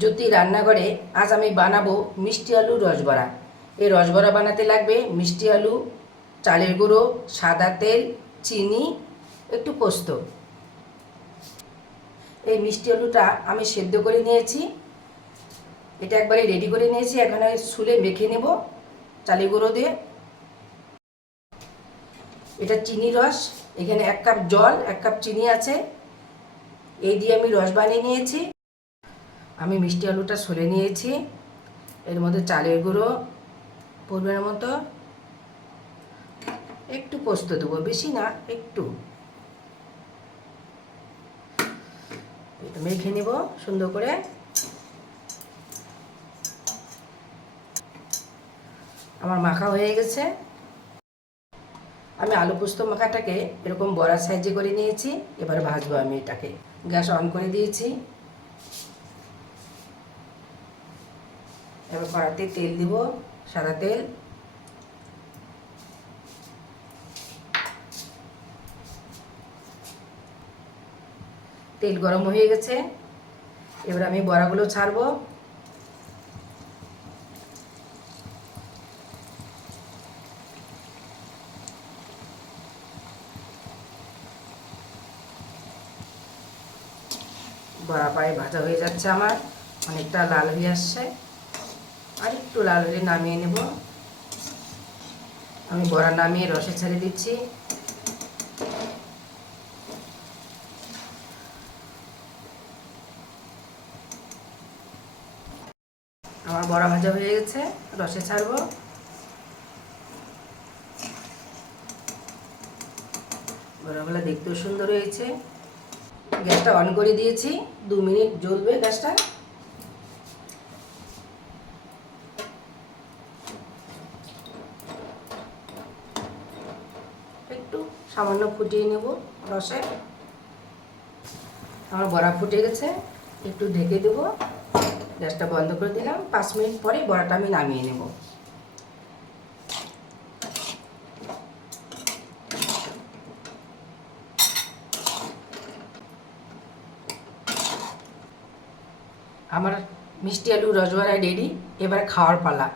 জ্যোতি রান্নাঘরে আজ আমি বানাবো মিষ্টি আলুর রসবড়া। এই রসবড়া বানাতে লাগবে মিষ্টি আলু, চালের গুঁড়ো, সাদা তেল, চিনি, একটু পোস্ত। এই মিষ্টি আলুটা আমি সেদ্ধ করে নিয়েছি, এটা একবারে রেডি করে নিয়েছি। এখানে শুলে মেখে নেব চালের গুঁড়ো দিয়ে। এটা চিনি রস, এখানে 1 কাপ জল, 1 কাপ চিনি আছে, এই দিয়ে আমি রস বানিয়ে নিয়েছি। আমি মিষ্টি আলুটা সরে নিয়েছি, এর মধ্যে চালের গুঁড়ো পরিমাণ মতো, একটু পোস্ত দেবো, বেশি না, একটু। এটা মেখে নেব সুন্দর করে। আমার মাখা হয়ে গেছে। আমি আলু পোস্ত মাখাটাকে এরকম বড়া সাইজে করে নিয়েছি। এবার ভাজবো আমি এটাকে। গ্যাস অন করে দিয়েছি। এবার কড়াতে তেল দিব, সাদা তেল। তেল গরম হয়ে গেছে, এবার আমি বড়াগুলো ছাড়বো। বড়া প্রায় ভাজা হয়ে যাচ্ছে আমার, অনেকটা লাল হয়ে আসছে। আর একটু লাল হলে নামিয়ে নেব। আমি বড়া নামিয়ে রসে ছেড়ে দিচ্ছি। আমার বড়া ভাজা হয়ে গেছে, রসে ছাড়বো। বড়াগুলো দেখতেও সুন্দর হয়েছে। গ্যাসটা অন করে দিয়েছি, 2 মিনিট জ্বলবে গ্যাসটা। একটু সামান্য ফুটিয়ে নেব রসে। আমার বড়া ফুটে গেছে, একটু ঢেকে দেবো। গ্যাসটা বন্ধ করে দিলাম। 5 মিনিট পরে বড়াটা আমি নামিয়ে নেব। আমার মিষ্টি আলু রসবড়া রেডি, এবার খাওয়ার পালা।